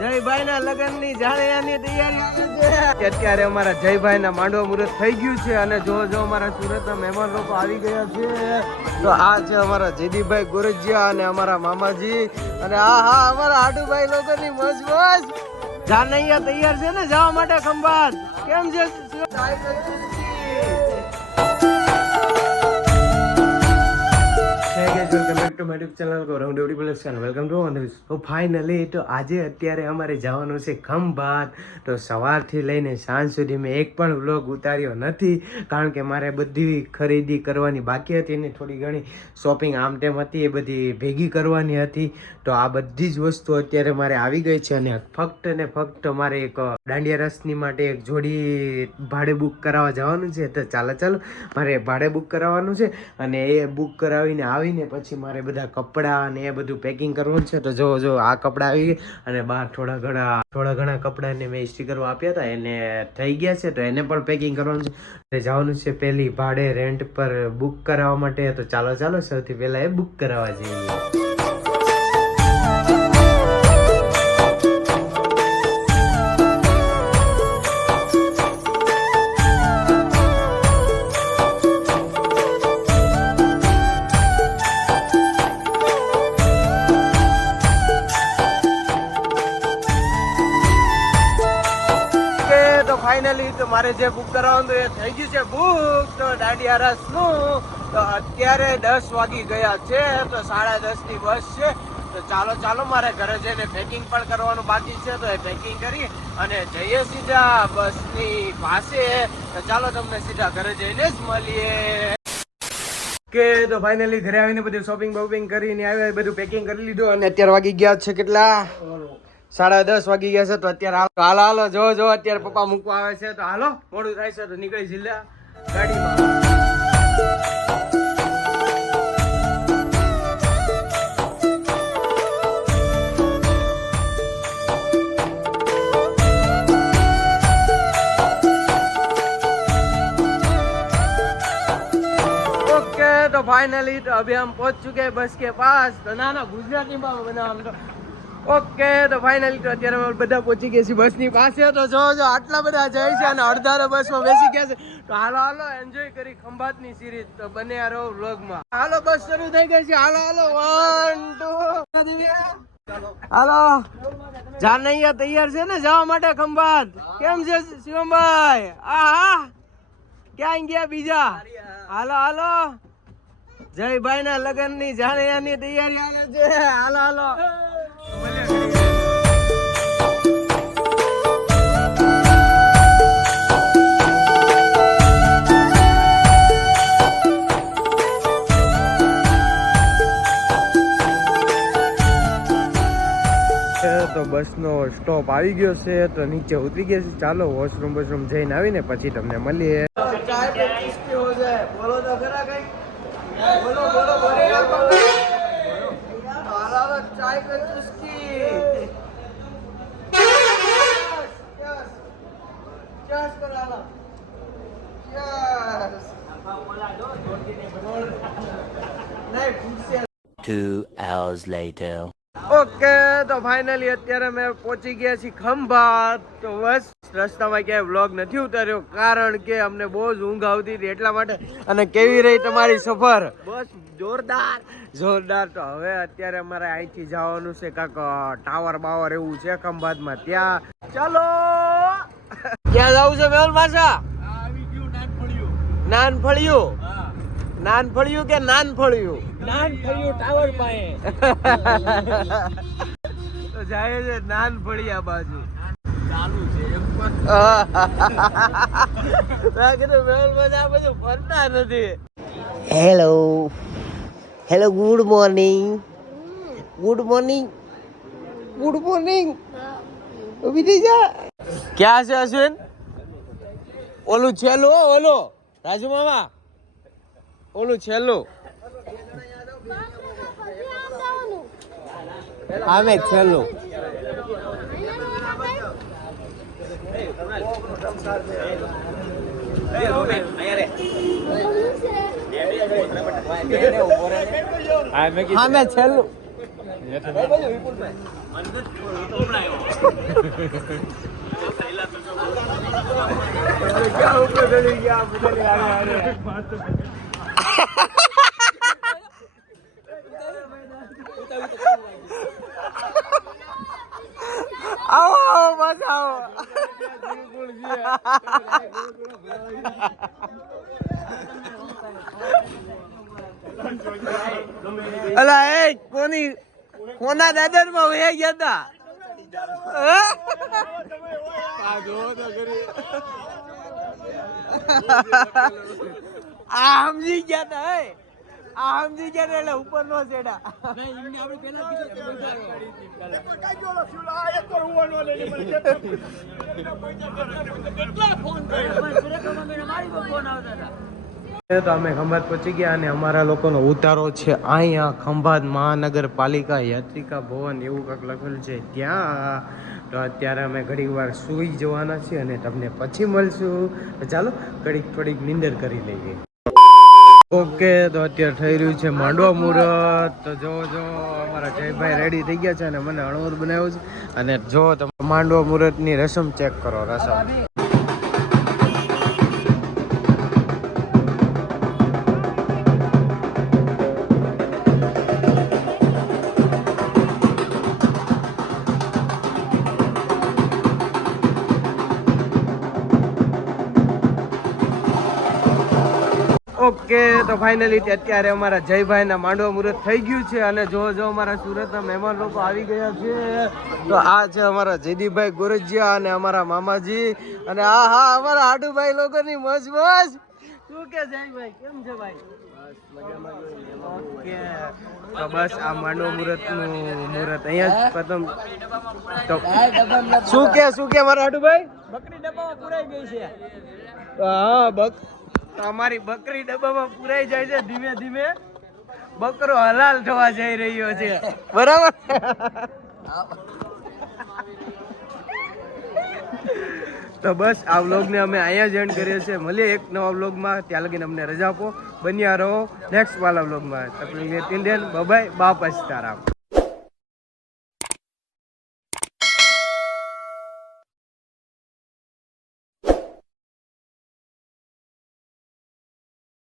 જયભાઈ ના લગ્ન ની જાણ્યાની તૈયારી અત્યારે અમારા જયભાઈ ના માંડવા મુહૂર્ત થઈ ગયું છે અને જો અમારા સુરત ના મહેમાન લોકો આવી ગયા છે તો આ છે અમારા જયદીપભાઈ ગોરજીયા અને અમારા મામાજી અને હા અમારા હાડુભાઈ લોકો ની મોજ જાનૈયા તૈયાર છે ને જવા માટે ખંભાત કેમ છે આજે અત્યારે અમારે જવાનું છે ખંભાત તો સવારથી લઈને સાંજ સુધી મેં એક પણ વ્લોગ ઉતાર્યો નથી કારણ કે મારે બધી ખરીદી કરવાની બાકી હતી ને થોડી ઘણી શોપિંગ આમ તેમ હતી એ બધી ભેગી કરવાની હતી તો આ બધી જ વસ્તુ અત્યારે મારે આવી ગઈ છે અને ફક્ત ને ફક્ત મારે એક દાંડિયા રસની માટે એક જોડી ભાડે બુક કરાવવા જવાનું છે તો ચાલો મારે ભાડે બુક કરાવવાનું છે અને એ બુક કરાવીને આવીને પછી મારે બધા કપડાં અને એ બધું પેકિંગ કરવાનું છે તો જો આ કપડાં આવી ગયા અને બહાર થોડા ઘણા કપડાને મેં ઇસ્ત્રી કરવા આપ્યા હતા એને થઈ ગયા છે તો એને પણ પેકિંગ કરવાનું છે જવાનું છે પહેલી ભાડે રેન્ટ પર બુક કરાવવા માટે તો ચાલો સૌથી પહેલા એ બુક કરાવવા જઈએ ફાઇનલી તો મારે જે બુક કરાવવાનું એ થઈ ગયું છે બુક તો દાંડિયા રસ નું તો અત્યારે 10 વાગી ગયા છે તો 10:30 ની બસ છે તો ચાલો મારે ઘરે જઈને પેકિંગ પણ કરવાનું બાકી છે તો એ પેકિંગ કરી અને જઈએ સીધા બસની પાસે તો ચાલો તમને સીધા ઘરે જઈને જ મળીએ કે તો ફાઇનલી ઘરે આવીને બધું શોપિંગ કરીને આવ્યા બધું પેકિંગ કરી લીધું અને અત્યારે વાગી ગયા છે કેટલા 10:30 વાગી ગયા છે તો અત્યારે હાલો જો અત્યારે પપ્પા મૂકવા આવે છે તો હાલો મોડું થાય છે તો નીકળી જિલ્લા ગાડીમાં ओके तो फाइनली तो अभी हम पहुंच चुके हैं बस के पास तो ना गुजराती में बना ઓકે તો ફાઇનલી તો અત્યારે બધા પહોંચી ગયા છે બસની પાસે તો જો આટલા બધા જાય છે અને અડધા બસમાં બેસી ગયા છે તો હાલો એન્જોય કરી ખંભાતની સિરીઝ તો બને આ રહો વ્લોગમાં હાલો બસ શરૂ થઈ ગઈ છે હાલો 1 2 હાલો જાનૈયા તૈયાર છે ને જવા માટે ખંભાત કેમ છે શિવમભાઈ હા ક્યાં ગયા બીજા હાલો જયભાઈ ના લગ્ન ની જાનૈયાની તૈયારી હાલે છે હાલો તો બસનો સ્ટોપ આવી ગયો છે તો નીચે ઉતરી ગયા છે ચાલો વોશરૂમ જઈને આવીને પછી તમને મળીએ બોલો તો ખરા કઈ બોલો चाय पे चुस्की चस कराला चस नहीं पूछे 2 hours later ઓકે તો ફાઇનલી અત્યારે મેં પહોંચી ગયા છીએ ખંભાત તો બસ રસ્તામાં ક્યાંય વ્લોગ નથી ઉતાર્યો કારણ કે અમને બહુ જ ઊંઘ આવતી હતી એટલા માટે અને કેવી રહી તમારી સફર બસ જોરદાર તો હવે અત્યારે અમારે અહીંથી જવાનું છે કાંક ટાવર બાવર એવું છે ખંભાતમાં ત્યાં ચાલો ક્યાં જવું છે મેહુલ માસા નાનફળિયું કે નાનફળિયું ટાવર પાસે તો જાય છે નાનફળિયા બાજુ ચાલુ છે મેહુલ માસા બધું ફરતા નથી Hello, good morning. ઉભી થઈ જા ક્યાં છે અશ્વિન ઓલું છેલ્લું ઓલો રાજુ મામા ઓલું છેલ્લું આમે છેલ્લું હા મેં છેલ્લું ક્યાં ઉપર ચડી ગયા બધા? આવો આવો બસ આવો. અલા એ કોના દાદર માં વહી ગયા તા? આ સમજી ગયા તા. આ સમજી ગયા એટલે ઉપર નો ચેડા. તો અમે ખંભાત પહોંચી ગયા અને અમારા લોકોનો ઉતારો છે અહીંયા ખંભાત મહાનગરપાલિકા યાત્રિકા ભવન એવું કંઈક લખેલું છે ત્યાં. તો અત્યારે અમે ઘડીક વાર સૂઈ જવાના છીએ અને તમને પછી મળશું. તો ચાલો ઘડીક થોડીક નીંદર કરી લઈએ. ઓકે, તો અત્યારે થઈ રહ્યું છે માંડવા મુહૂર્ત. તો જો અમારા જયભાઈ રેડી થઈ ગયા છે અને મને હળવદ બનાવ્યું છે. અને જો તમે માંડવા મુહૂર્તની રસમ ચેક કરો. રસમ ઓકે, તો ફાઇનલી અત્યારે અમારા જયભાઈના માંડવા મુહૂર્ત થઈ ગયું છે. અને જો અમારા સુરતના મહેમાન લોકો આવી ગયા છે. તો આ છે અમારા જયદીપભાઈ ગોરજીયા અને અમારા મામાજી. અને હા અમારા હાડુભાઈ લોકોની મોજ મોજ. શું કે જયભાઈ, કેમ છે ભાઈ? ઓકે, તો બસ આ માંડવા મુહૂર્તનું મુહૂર્ત અહીંયા જ પ્રથમ. તો શું કે મારા હાડુભાઈ? બકરી ડબ્બામાં પુરાઈ ગઈ છે. હા, તો અમારી બકરી ડબ્બામાં પુરાઈ જાય છે. ધીમે ધીમે બકરો હલાલ થવા જઈ રહ્યો છે. બરાબર. તો બસ આ વ્લોગને અમે અહીંયા જ એન્ડ કરીએ છીએ. મળીએ એક નવા વ્લોગમાં. ત્યાં લગીને અમને રજા આપો. બન્યા રહો નેક્સ્ટ વાલા વ્લોગમાં. તકલીફ તિંડેન બાય બાપ અસ્તારામ.